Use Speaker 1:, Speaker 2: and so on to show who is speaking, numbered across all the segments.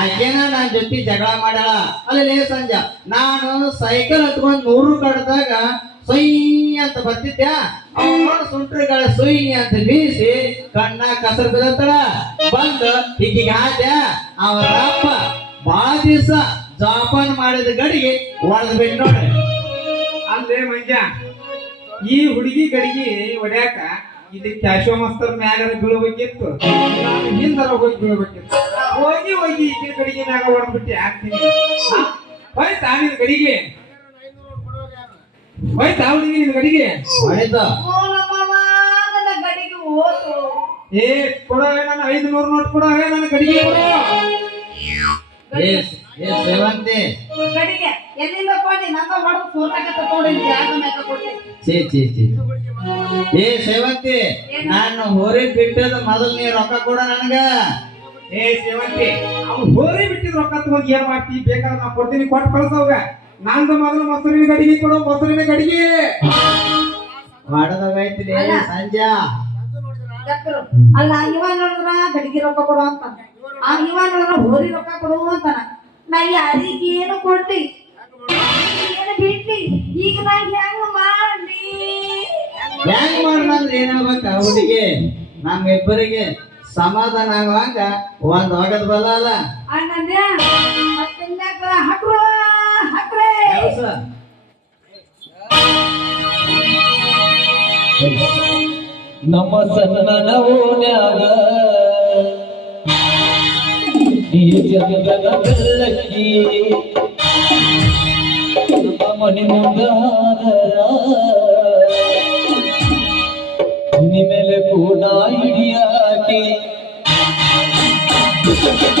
Speaker 1: ಆಕೆನ ನನ್ನ ಜೊತೆ ಜಗಳ ಮಾಡ್ಯಾಳ ಅಲ್ಲಿ ಸಂಜ. ನಾನು ಸೈಕಲ್ ಹತ್ಕೊಂಡು ನೂರು ಕಡ್ದಾಗ ಸೊಯ್ ಅಂತ ಬರ್ತಿದ್ದ ಅವನ ಸುಂಟ್ರಿಗಳ ಸುಯ್ ಅಂತ ಬೀಸಿ ಕಣ್ಣ ಕಸರ ಬಿದ್ದಳ ಬಂದು ಹಿಕ್ಕಿಗೆ ಆದ್ಯ ಅವರ ಅಪ್ಪ ಬಾಳ ದಿವಸ ಜೋಪಾನ ಮಾಡಿದ ಗಡಿಗೆ ಒಳದ್ ಬಿಟ್ಟು ನೋಡ್ರಿ.
Speaker 2: ಅಲ್ಲೇ ಮಂಜ ಈ ಹುಡುಗಿ ಗಡಿಗೆ ಹೊಡ್ಯಾಕ ಇದು ಕ್ಯಾಶೋ ಮಸ್ತರ್ ಮ್ಯಾಲ ಬೀಳ್ಬೇಕಿತ್ತು. ನಾನು ಹಿಂದರ ಹೋಗಿ ಬೀಳ್ಬೇಕಿತ್ತು. ಹೋಗಿ ಹೋಗಿ ಈಗಿನ ಗಡಿಗೆ ಮ್ಯಾಗ ಹೊಡ್ಬಿಟ್ಟು ಹಾಕ್ತೀನಿ. ಹೋಯ್ತಾ ನಿನ್ ಗಡಿಗೆ? ಹೋಯ್ತಾ ಹುಡುಗಿ ನಿನ್
Speaker 3: ನನ್ನ ಗಡಿಗೆ ಹೋತು.
Speaker 2: ಏ ಕೊಡೋ ನಾನು ಐದು ನೂರು ನೋಟ್ ಕೊಡೋ ನನ್ನ ಗಡಿಗೆ ಕೊಡೋ.
Speaker 1: ಏ ಏ ಸೇವಂತಿ.
Speaker 3: ಗಡಿಗೆ. ಎಲ್ಲಿಂದ ಕೊಂಡಿ? ನಮ್ಮ ಹೊಡೆದು ಸೋರ್ನಾಕತ್ತ ತೋಡಿ ಜಾಗ ಮ್ಯಾಗ ಕೊಟ್ಟೆ
Speaker 1: ಛೀ ಛೀ ಛೀ. ಏ ಸೇವಂತಿ ನಾನು ಹೊರಗೆ ಬಿಟ್ಟದ ಮೊದಲ್ ನೀ ರೊಕ್ಕ ಕೊಡ ನನಗ.
Speaker 2: ಏ ಸೇವಂತಿ ಅವ್ನು ಹೋರಿ ಬಿಟ್ಟಿದ್ ರೊಕ್ಕ ತಗೊಂಡ್ ಏನ್ ಮಾಡ್ತಿ? ಬೇಕಾದ್ರೆ ನಾ ಕೊಡ್ತೀನಿ ಕೊಟ್ಟು ಕಳ್ಸೋಗ ನಂದು ಮೊದಲು ಮೊಸರಿನ ಗಡಿಗೆ ಕೊಡು ಮೊಸರಿನ ಗಡಿಗೆ
Speaker 1: ಮಾಡದವೈತಿಲಿ ಸಂಜಾ
Speaker 3: ಡಾಕ್ಟ್ರು ಅಲ್ಲ ಇವ ನೋಡಿದ್ರ ಗಡಿಗೆ ರೊಕ್ಕ ಕೊಡು ಅಂತ. ಆ ಇವ ನೋಡಿದ್ರ ಹೋರಿ ರೊಕ್ಕ ಕೊಡು ಅಂತಾನ ನಾ ಯಾರಿಗೆ ಏನು ಕೊಡ್ಲಿ ಏನು ಬಿಡ್ಲಿ ಈಗ ನಾ ಹೆಂಗ್ ಮಾಡ್ಲಿ?
Speaker 1: ಹೆಂಗ್ ಮಾಡ್ದಂದ್ರೆ ಏನಾಗ್ಬೇಕ ಹುಡುಗಿ? ನಮ್ಮಿಬ್ಬರಿಗೆ ಸಮಾಧಾನ ಆಗುವಂಗ ಒಂದ್ ಹೋಗದ್ ಬಲ್ಲ ಅಲ್ಲ
Speaker 4: ನಮ್ಮ ಸಣ್ಣನ ಓನ್ಯಾಗ ಈ ಜಗದ ಬೆಳ್ಳಕ್ಕಿ. ನಮ್ಮ ಮನೆ ಮೇಲೆ ಕೂಡ
Speaker 5: Oh,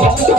Speaker 5: Oh,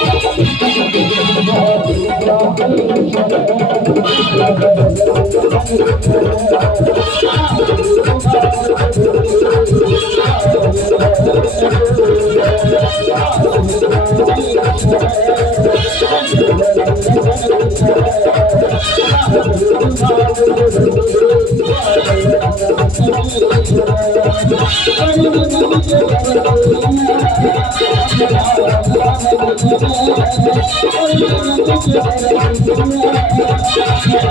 Speaker 5: I'm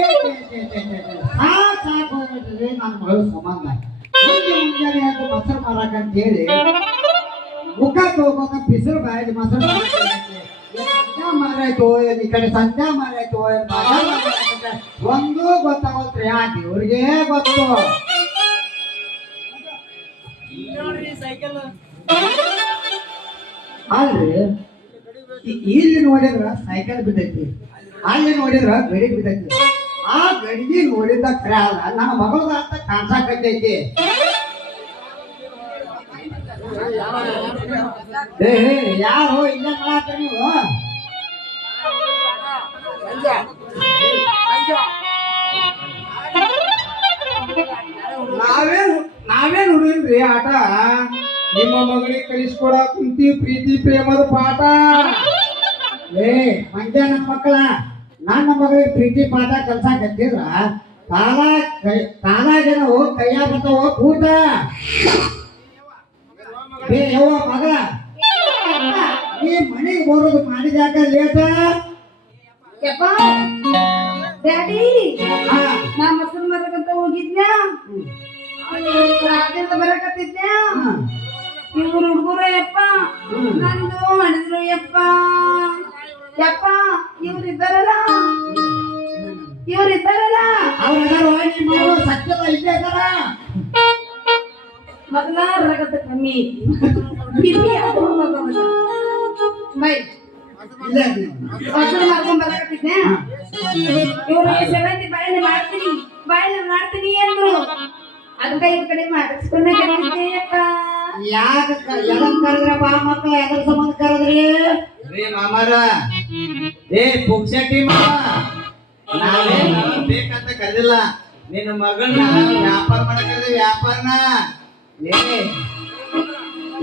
Speaker 5: ಸಾಕ್ ಸಾಕ್ ನನ್ನ ಮಗಳು ಸಂಬಂಧ ಮುಂಜೆ ಮುಂಜಾನೆ ಅಂತ ಮೊಸರು ಮಾರಾಕ ಅಂತ ಹೇಳಿ ಮುಖ ತಗೋಕ ಬಿಸಿಲು ಬಾಯಿಗೆ ಮೊಸರು ಮಾರಾಯ್ತು ಈ ಕಡೆ ಸಂಜಾ ಮಾರಾಯ್ತು ಒಂದೂ ಗೊತ್ತಾಗೋತ್ರಿ ಆ ದೇವ್ರಿಗೆ ಗೊತ್ತು. ಅಲ್ರಿ ಇಲ್ಲಿ ನೋಡಿದ್ರ ಸೈಕಲ್ ಬಿದ್ದೈತಿ. ಅಲ್ಲಿ ನೋಡಿದ್ರ ಗಡಿ ಬಿದ್ದೈತಿ. ಆ ಗಡಿಗೆ ನೋಡಿದ ಕ್ರಾಲ ನನ್ನ ಮಗಳದ ಅಂತ ಕಾಣ್ಸಾಕತ್ತೈತಿ. ಏ ಯಾರು ಇಲ್ಲ ನೀವು?
Speaker 2: ನಾವೇನು ನಾವೇನು ಹುಡುಗಿನ್ರಿ ಆಟ? ನಿಮ್ಮ ಮಗಳಿಗೆ ಕಲಿಸ್ಕೊಡ ಕುಂತಿ ಪ್ರೀತಿ ಪ್ರೇಮದ ಪಾಠ?
Speaker 5: ಏ ಮಂಜಾನ ಮಕ್ಕಳ. ನನ್ನ ಮಗಳಿಗೆ ಪ್ರೀತಿ ಪಾಠ ಕಲ್ಸಾಕತ್ತಿದ್ರ ಕಾಲ ಕೈ ಕಾಲ ಜನ ಹೋಗ್ ಕೈಯ ಬರ್ತಾವ ಕೂಟ ಏ ಯವ್ವ ಮಗಳ ಈ ಮನೆಗೆ ಬರೋದು ಮಾಡಿದ್ಯಾಕ ಲೇಟ
Speaker 3: ಯಪ್ಪ ಡ್ಯಾಡಿ
Speaker 5: ಹಾ.
Speaker 3: ನಾ ಮೊಸರು ಮರಕಂತ ಹೋಗಿದ್ನ್ಯಾ? ರಾತ್ರಿಯಿಂದ ಬರಕತ್ತಿದ್ನ್ಯಾ?
Speaker 5: ಹಾ.
Speaker 3: ಇವ್ರು ಹುಡುಗರು ಯಪ್ಪ ನಂದು ಮಾಡಿದ್ರು ಯಪ್ಪ. ಯಪ್ಪ ಇವ್ರು ಇದ್ದಾರಲ್ಲ ಇವ್ರು ಇದ್ದಾರಲ್ಲ
Speaker 5: ಅವ್ರ ಅದಾರ ನಿಮ್ಮ ಅವ್ರು ಸತ್ಯದ ಇಲ್ಲೇ ಅದಾರ
Speaker 3: ಮೊದಲ ರಗತ ಕಮ್ಮಿ ಬಿಸಿ ಬೈ. ಮೊಸರು ಮಾರ್ಕೊಂಡ್ ಬರಕತ್ತಿದ್ದೆ ಇವ್ರು ಸೇವಂತಿ ಬಾಯಲ್ಲಿ ಮಾಡ್ತೀನಿ ಬಾಯಲ್ಲಿ ಮಾಡ್ತೀನಿ ಅಂದ್ರು. ಅದಕ್ಕೆ ಇವ್ರ ಕಡೆ ಮಾಡಿಸ್ಕೊಂಡೆ ಅಕ್ಕ
Speaker 5: ಯಾಕ ಕ- ಕರೆದ್ರಪ್ಪ ಮಕ್ಕಳ ಎದ್ರ ಸಂಬಂಧ ಕರೆದ್ರಿ?
Speaker 1: ರೀ ಮಾಮಾರ ಏ ಪುಕ್ಷಟಿ ನಾವೇ ಬೇಕಂತ ಕರೆದಿಲ್ಲ. ನಿನ್ನ ಮಗಳನ್ನ ವ್ಯಾಪಾರ ಮಾಡಕ್ಕಿದ್ರೆ ವ್ಯಾಪಾರನ.
Speaker 5: ಏ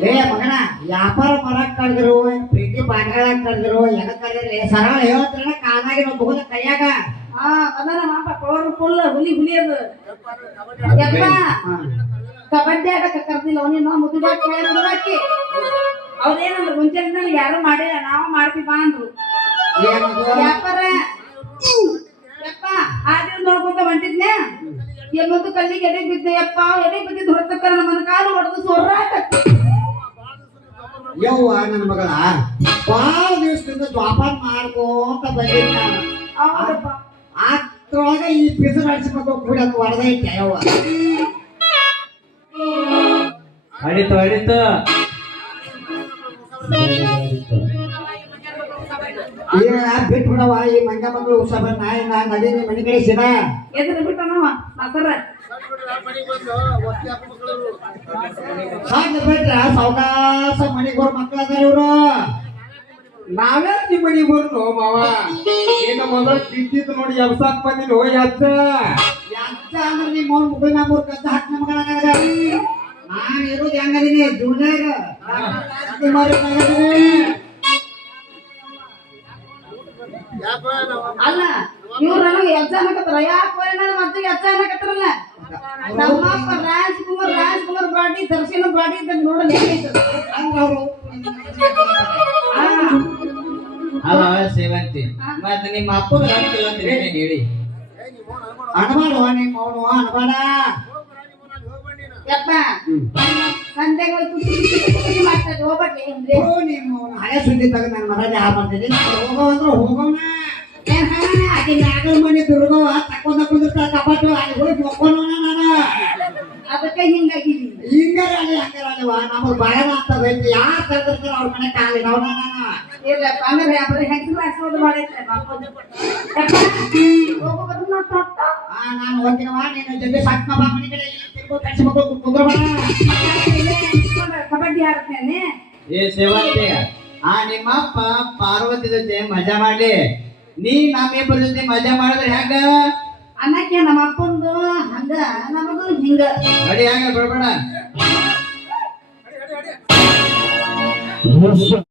Speaker 5: ಏ, ಮಗನ, ವ್ಯಾಪಾರ ಮಾಡಕ್ ಕರೆದ್ರು, ಪ್ರೀತಿ ಪಾಠಗಳಾಗ ಕರೆದ್ರು ಎದಕ್ ಸರಳ ಕಾಲಾಗಿ ಕೈಯಾಗ.
Speaker 3: ಹಾ ಹುಲಿ. ಕಬಡ್ಡಿ ಆಡಕ ಕರ್ದಿಲ್ಲ ಅವನೇನೋ ಮುದುಗಾಕಿ ಮುದುಗಾಕಿ ಅವ್ರೇನಂದ್ರು ಮುಂಚೆನೆ ಯಾರು ಮಾಡಿಲ್ಲ, ನಾವು ಮಾಡ್ತೀವಿ ಬಾ ಅಂದ್ರು? ವ್ಯಾಪಾರ. ಯಪ್ಪ ಆದ್ರೆ ನೋಡ್ಕೊಂತ ಹೊಂಟಿದ್ನೆ? ಎಲ್ಲೊಂದು ಕಲ್ಲಿಗೆ ಎಡೆ ಬಿದ್ದೆ? ಯಪ್ಪ ಎಡೆ ಬಿದ್ದಿದ್ದು ಹೊರತಕ್ಕ ನನ್ನ ಕಾಲು ಹೊಡೆದು ಸೊರ್ರಾಕತ್ತಿ
Speaker 5: ಯವ್ವ ನನ್ನ ಮಗಳ ಬಾಳ ದಿವಸದಿಂದ ದ್ವಾಪಾರ ಮಾಡ್ಕೋತ ಬಂದಿದ್ದ ನಾನು. ಅದ್ರೊಳಗ ಈ ಪಿಸರ್ ಅಡಿಸ್ಬೇಕು ಕೂಡ ಅದು ಹೊಡೆದೈತೆ ಯವ್ವ.
Speaker 1: ಹೊಡಿತು ಹೊಡಿತು
Speaker 5: ಈಗ ಬಿಟ್ಟು ಬಿಡವ ಈ ಮಂಗ ಮಕ್ಕಳು ಉತ್ಸವ ನಾಯಿ ನಾ ನಡಿ ನಿಮ್ಮ ಮನೆ ಕಡೆ ಸಿದ
Speaker 3: ಎದ್ರ ಬಿಟ್ಟ ನಾವ ಮಾತಾರ
Speaker 5: ಸಾಕು ಬಿಟ್ರ ಸಾವಕಾಸ ಮನೆಗೆ ಬರೋ ಮಕ್ಕಳು ಅದಾರ ಇವ್ರು.
Speaker 2: ನಾವೇ ನಿಮ್ಮ ಮನೆಗೆ ಬರ್ನು ಮಾವ ಏನ ಮೊದಲು ಬಿದ್ದಿದ್ದು ನೋಡಿ ಎಬ್ಸಾಕ್ ಬಂದಿನ ಹೋಗಿ ಹಚ್ಚ
Speaker 5: ಯಾಕ ಅಂದ್ರೆ ನಿಮ್ಮ ಅವ್ನ ಮುಗಿನ ಮೂರ್ ಕದ್ದ ಹಾಕಿ ನನಗ ನಾನು ಇರೋದು ಹೆಂಗದೀನಿ. ಜೂನ್ಯಾಗ
Speaker 3: ನನಗೆ ಎಕ್ಸಾಮ್ ಹಾಕತ್ತಾರ? ಯಾಕೆ ನನ್ನ ಮತ್ತಿಗೆ ಎಕ್ಸಾಮ್ ಹಾಕತ್ತಾರಲ್ಲ? ನಮ್ಮಪ್ಪ ರಾಜ್ಕುಮಾರ್ ರಾಜ್ಕುಮಾರ್ ಬಾಡಿ ದರ್ಶನ ಬಾಡಿ ಅಂತ ನೋಡಲ್ಲ
Speaker 5: ಅವರು
Speaker 1: ಸೇವಂತಿ ಮತ್ತೆ ನಿಮ್ಮ ಅಪ್ಪ ಅಂತ ಹೇಳಿ.
Speaker 5: ಅನ್ಬಾಡು ನಿಮ್ಮ ಅವನು ಅನ್ಬಾಡ
Speaker 3: ಯಪ್ಪ ಸಂತೆಗೆ ಹೋಗಿ ಕುಡಿ ಮಾಡ್ತಾರೆ ಹೋಗ್ಬಟ್ಲಿ ಅಂದ್ರೆ.
Speaker 5: ಓ ನಿಮ್ಮ ಅವನು ಹಳೆ ಸುದ್ದಿ ತಗ ನನ್ನ ಯಾರು ಮಾಡ್ತೀನಿ ಹೋಗೋ ಅಂದ್ರೆ ಹೋಗೋಣ ಆಕೆ ಮ್ಯಾಗಲ್ ಮನೆ ದುರ್ಗವ ತಕೊಂಡ ಕುಂದಿರ್ತಾರ ಕಪಾಟು ಅಲ್ಲಿ ಹೋಗಿ ನಾ ನಾನು.
Speaker 3: ಅದಕ್ಕೆ ಹಿಂಗಾಗಿದ್ದೀನಿ.
Speaker 5: ಹಿಂಗಾರ ಅಲ್ಲಿ ಹಂಗಾರ ನಮ್ಮ ಅಂತ ಆಗ್ತದೈತಿ ಯಾರು ಕರೆದಿರ್ತಾರ ಅವ್ರ ಮನೆ ಕಾಲಿ ನಾವು ನಾನು
Speaker 3: ಇಲ್ಲಪ್ಪ ಅಂದ್ರೆ ಬರೀ ಹೆಂಗಸರು ಹಾಕ್ಸೋದು ಮಾಡೈತೆ ಮಕ್ಕಳು ಹೋಗೋ ಬರೋದು ನೋಡ್ ತೊಟ್ಟ.
Speaker 5: ಆ ನಾನು ಹೋಗ್ತೀನವ ನೀನು ಜೊತೆ ಸಾಕ್ನ ಬಾ ಮನೆ ಕಡೆ ತಿರ್ಗೋ
Speaker 3: ಕಬಡ್ಡಿ ಆಡ್ತೇನೆ.
Speaker 5: ಏ ಸೇವಂತಿ ಆ ನಿಮ್ಮಪ್ಪ ಪಾರ್ವತಿ ಜೊತೆ ಮಜಾ ಮಾಡ್ಲಿ. ನೀ ನಮ್ಮಿಬ್ಬರ ಜೊತೆ ಮಜಾ ಮಾಡಿದ್ರೆ ಹೆಂಗ?
Speaker 3: ಅನ್ನಕ್ಕೆ ನಮ್ಮ ಅಪ್ಪಂದು ಹಂಗ ನಮಗೂ ಹಿಂಗ.
Speaker 5: ಅಡಿ ಹೆಂಗ ಬಿಡ್ಬೇಡ